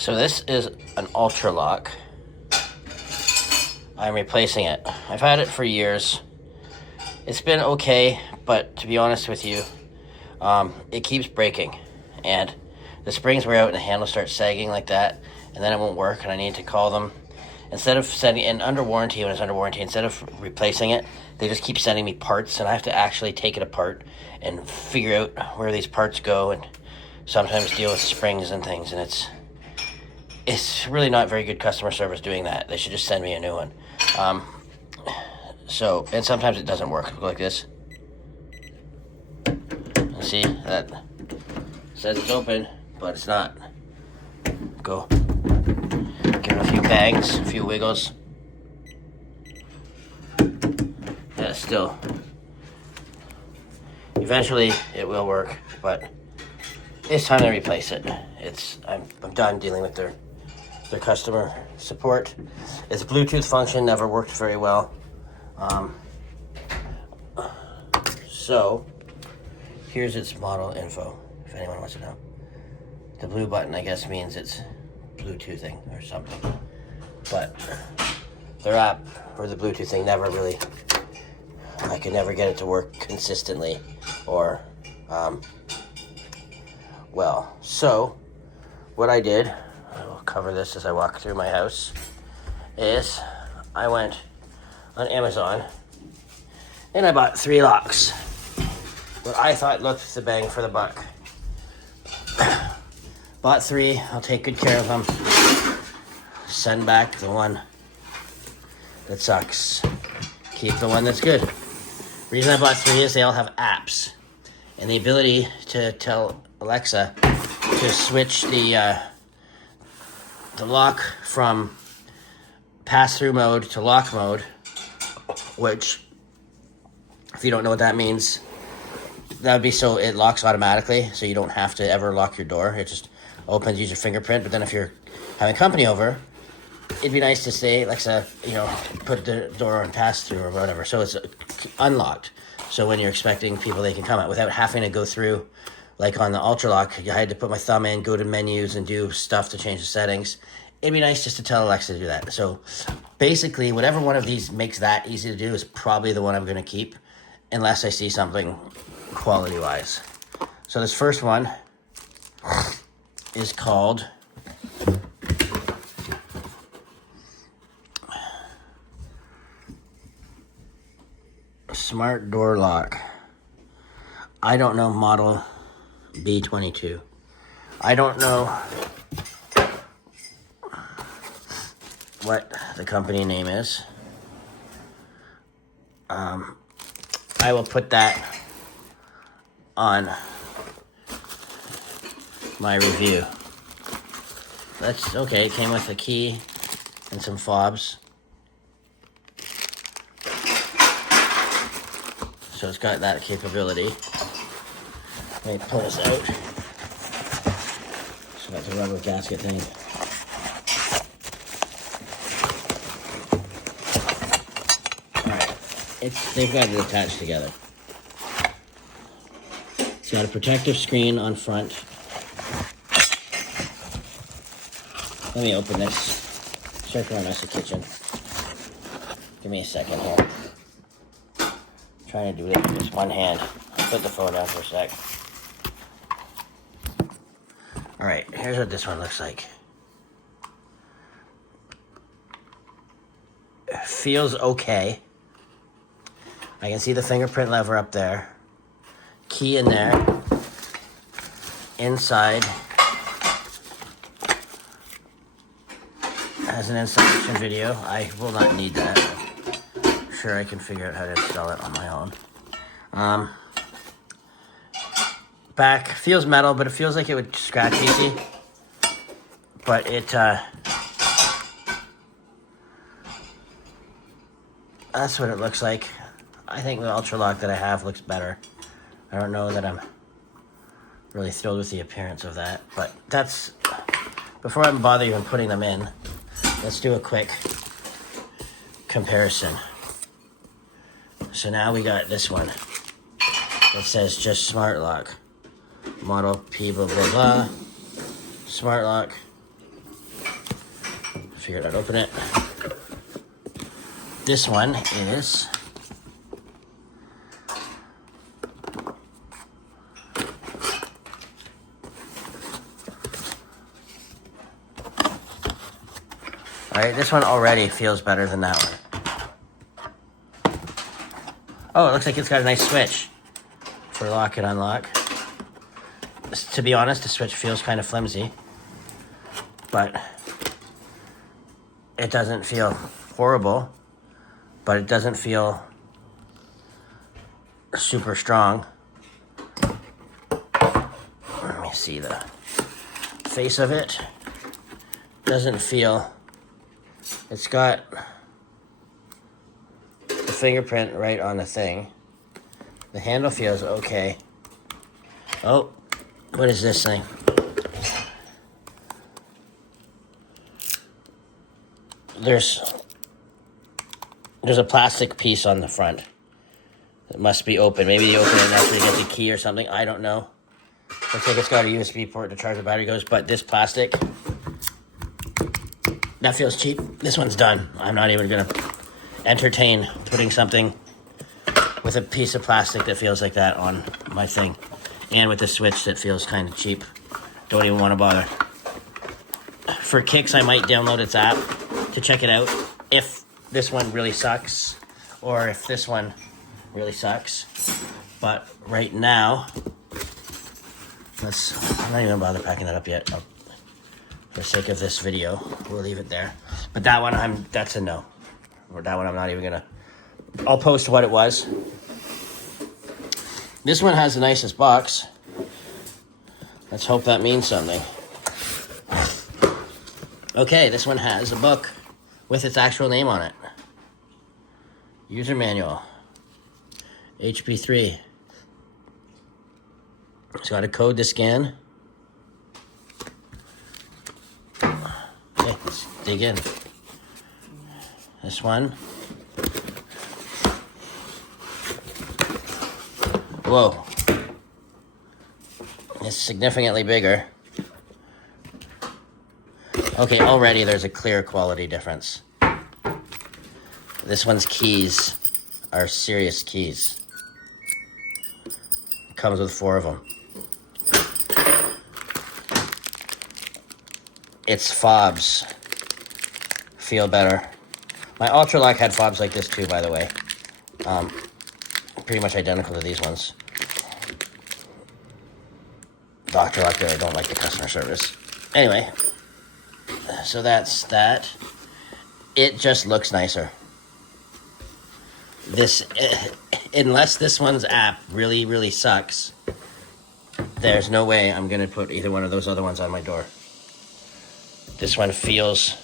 So this is an UltraLoq. I'm replacing it. I've had it for years. It's been okay, but to be honest with you, it keeps breaking. And the springs wear out and the handle starts sagging like that, and then it won't work, and I need to call them. Instead of sending it under warranty, when it's under warranty, instead of replacing it, they just keep sending me parts, and I have to actually take it apart and figure out where these parts go, and sometimes deal with springs and things, and it's really not very good customer service doing that. They should just send me a new one. And sometimes it doesn't work. Look like this. See, that says it's open, but it's not. Go. Give it a few bangs, a few wiggles. Yeah, still. Eventually, it will work, but it's time to replace it. I'm done dealing with their customer support. Its Bluetooth function never worked very well. So here's its model info, if anyone wants to know. The blue button, I guess, means it's Bluetoothing or something. But their app, or the Bluetooth thing, I could never get it to work consistently or well. So what I did, I will cover this as I walk through my house, is I went on Amazon and I bought 3 locks. What I thought looked the bang for the buck. Bought 3, I'll take good care of them. Send back the one that sucks. Keep the one that's good. The reason I bought 3 is they all have apps. And the ability to tell Alexa to switch the lock from pass-through mode to lock mode, which, if you don't know what that means, that would be so it locks automatically, so you don't have to ever lock your door. It just opens, use your fingerprint. But then if you're having company over, it'd be nice to say, Alexa, put the door on pass-through or whatever. So it's unlocked. So when you're expecting people, they can come out without having to go through, like on the UltraLoq, I had to put my thumb in, go to menus, and do stuff to change the settings. It'd be nice just to tell Alexa to do that. So basically, whatever one of these makes that easy to do is probably the one I'm going to keep, unless I see something quality-wise. So this first one is called Smart Door Lock. I don't know model B22. I don't know what the company name is. I will put that on my review. That's okay. It came with a key and some fobs. So it's got that capability. Let me pull this out. So that's a rubber gasket thing. Alright. They've got it attached together. It's got a protective screen on front. Let me open this. Search around us the kitchen. Give me a second here. Trying to do it with just one hand. I'll put the phone down for a sec. Alright, here's what this one looks like. It feels okay. I can see the fingerprint lever up there. Key in there. Inside has an installation video. I will not need that. Sure, I can figure out how to install it on my own. Back feels metal, but it feels like it would scratch easy. But that's what it looks like. I think the UltraLoq that I have looks better. I don't know that I'm really thrilled with the appearance of that, but that's, before I bother even putting them in, let's do a quick comparison. So now we got this one. It says just Smart Lock. Model P blah blah blah. Smart Lock. figured I'd open it. This one is alright, this one already feels better than that one. Oh, it looks like it's got a nice switch for lock and unlock. To be honest, the switch feels kind of flimsy, but it doesn't feel horrible, but it doesn't feel super strong. Let me see the face of it. Doesn't feel, it's got the fingerprint right on the thing. The handle feels okay. Oh, what is this thing? There's a plastic piece on the front. It must be open. Maybe they open it after you get the key or something. I don't know. Looks like it's got a USB port to charge the battery goes, but this plastic, that feels cheap. This one's done. I'm not even gonna entertain putting something with a piece of plastic that feels like that on my thing. And with the switch that feels kind of cheap. Don't even want to bother. For kicks, I might download its app to check it out. If this one really sucks, or if this one really sucks. But right now, I'm not even gonna bother packing that up yet. For the sake of this video, we'll leave it there. But that one, that's a no. Or that one, I'm not even gonna, I'll post what it was. This one has the nicest box. Let's hope that means something. Okay, this one has a book with its actual name on it. User manual. HP3. It's got a code to scan. Okay, let's dig in. This one. Whoa. It's significantly bigger. Okay, already there's a clear quality difference. This one's keys are serious keys. Comes with 4 of them. Its fobs feel better. My UltraLoq had fobs like this too, by the way. Pretty much identical to these ones. Dr. Lock there, I don't like the customer service. Anyway, so that's that. It just looks nicer. This, unless this one's app really, really sucks, there's no way I'm gonna put either one of those other ones on my door. This one feels,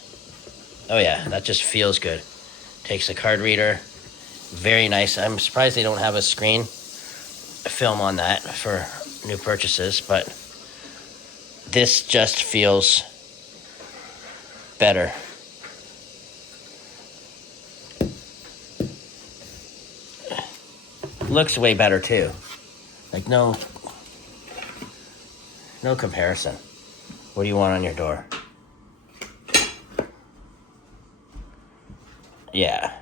oh yeah, that just feels good. Takes a card reader, very nice. I'm surprised they don't have a screen film on that for new purchases, but this just feels better. Looks way better too. Like no comparison. What do you want on your door? Yeah.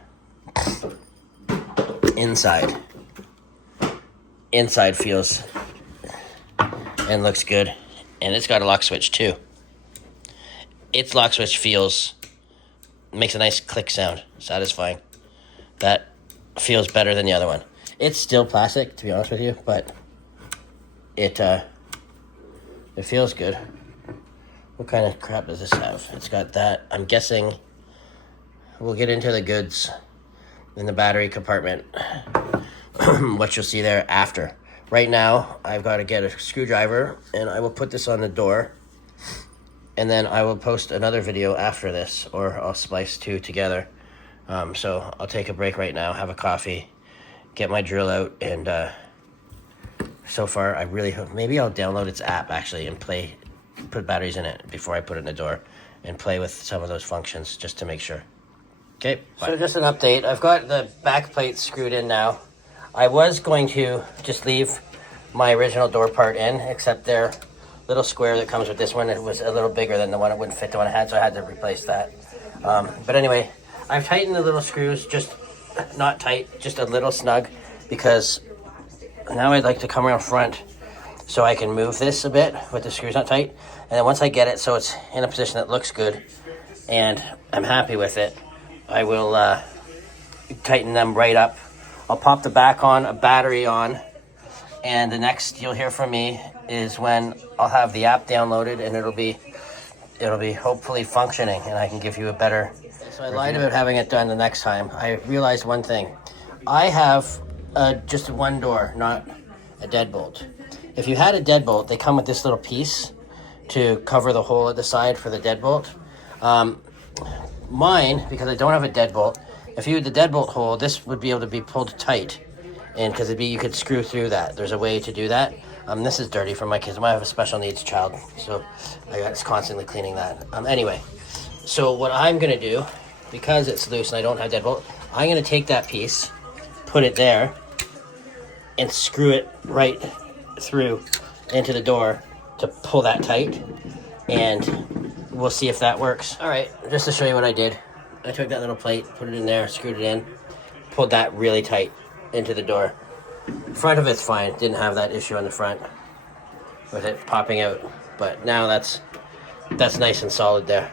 Inside feels and looks good. And it's got a lock switch too. Its lock switch makes a nice click sound, satisfying. That feels better than the other one. It's still plastic, to be honest with you, but it feels good. What kind of crap does this have? It's got that. I'm guessing we'll get into the goods in the battery compartment. What you'll see there after. Right now, I've got to get a screwdriver, and I will put this on the door, and then I will post another video after this, or I'll splice 2 together. So I'll take a break right now, have a coffee, get my drill out, and so far I really hope, maybe I'll download its app actually and put batteries in it before I put it in the door and play with some of those functions just to make sure. Okay, so just an update. I've got the back plate screwed in now. I was going to just leave my original door part in, except their little square that comes with this one, it was a little bigger than the one, it wouldn't fit the one I had, so I had to replace that. But anyway, I've tightened the little screws, just not tight, just a little snug, because now I'd like to come around front so I can move this a bit with the screws not tight. And then once I get it so it's in a position that looks good and I'm happy with it, I will tighten them right up. I'll pop the back on, a battery on, and the next you'll hear from me is when I'll have the app downloaded and it'll be hopefully functioning and I can give you a better. So I lied about having it done the next time. I realized one thing. I have just one door, not a deadbolt. If you had a deadbolt, they come with this little piece to cover the hole at the side for the deadbolt. Mine, because I don't have a deadbolt, if you had the deadbolt hole, this would be able to be pulled tight, and because you could screw through that. There's a way to do that. This is dirty for my kids. I have a special needs child, so I got constantly cleaning that. Anyway, so what I'm gonna do, because it's loose and I don't have deadbolt, I'm gonna take that piece, put it there, and screw it right through into the door to pull that tight, and we'll see if that works. All right, just to show you what I did, I took that little plate, put it in there, screwed it in, pulled that really tight into the door. Front of it's fine, didn't have that issue on the front with it popping out, but now that's nice and solid there.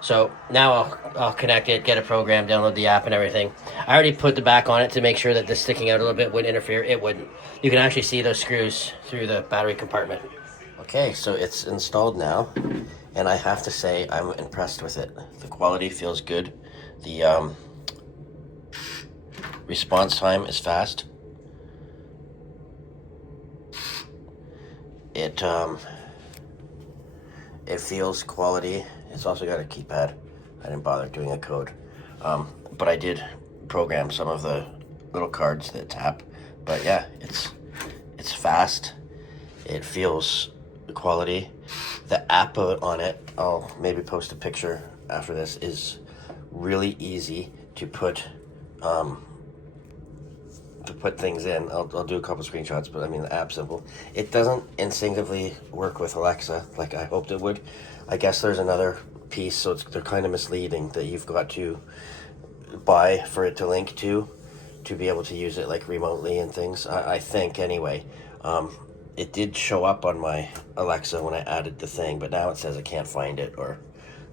So now I'll connect it, get a program, download the app and everything. I already put the back on it to make sure that this sticking out a little bit wouldn't interfere. It wouldn't. You can actually see those screws through the battery compartment. Okay, so it's installed now, and I have to say I'm impressed with it. The quality feels good. The response time is fast. It feels quality. It's also got a keypad. I didn't bother doing a code, but I did program some of the little cards that tap. But yeah, it's fast. It feels quality. The app on it, I'll maybe post a picture after this, is really easy to put things in. I'll do a couple screenshots, but I mean the app's simple. It doesn't instinctively work with Alexa like I hoped it would. I guess there's another piece, so they're kind of misleading, that you've got to buy for it to link to be able to use it like remotely and things. I think anyway. It did show up on my Alexa when I added the thing, but now it says I can't find it or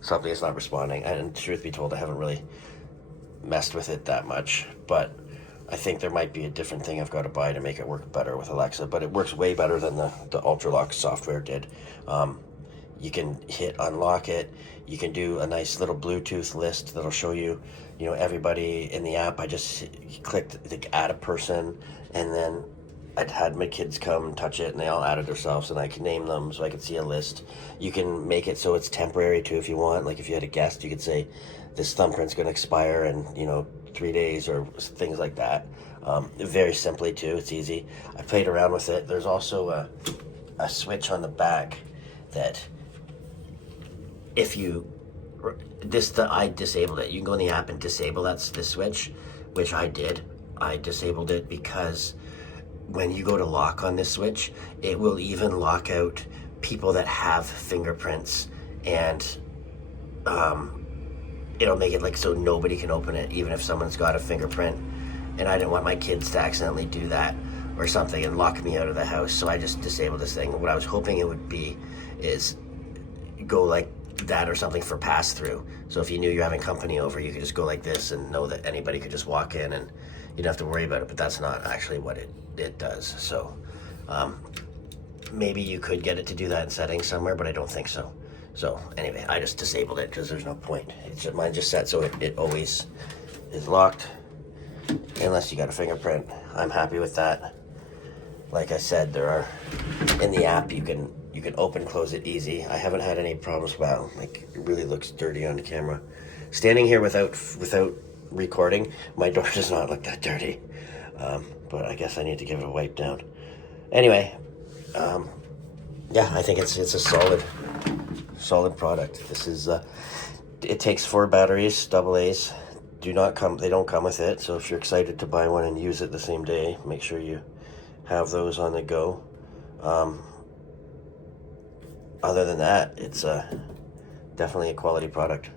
something is not responding. And truth be told, I haven't really messed with it that much, but I think there might be a different thing I've got to buy to make it work better with Alexa, but it works way better than the UltraLoq software did. You can hit unlock it. You can do a nice little Bluetooth list that'll show you, everybody in the app. I just clicked add a person, and then I'd had my kids come and touch it, and they all added themselves, and I can name them so I could see a list. You can make it so it's temporary too if you want. Like if you had a guest, you could say this thumbprint's going to expire in 3 days or things like that. Very simply too. It's easy. I played around with it. There's also a switch on the back that I disabled it. You can go in the app and disable the switch, which I did. I disabled it because when you go to lock on this switch, it will even lock out people that have fingerprints, and it'll make it so nobody can open it, even if someone's got a fingerprint. And I didn't want my kids to accidentally do that or something and lock me out of the house, so I just disabled this thing. What I was hoping it would be is go like that or something for pass-through. So if you knew you're having company over, you could just go like this and know that anybody could just walk in and you don't have to worry about it. But that's not actually what it does. So maybe you could get it to do that in settings somewhere, but I don't think so. So anyway, I just disabled it because there's no point. Mine just set so it always is locked unless you got a fingerprint. I'm happy with that. Like I said, there are in the app you can open close it easy. I haven't had any problems. Wow, it really looks dirty on the camera. Standing here without recording, my door does not look that dirty. But I guess I need to give it a wipe down. Anyway, yeah, I think it's a solid product. This is it takes 4 batteries, AA's. They don't come with it. So if you're excited to buy one and use it the same day, make sure you have those on the go. Other than that, it's definitely a quality product.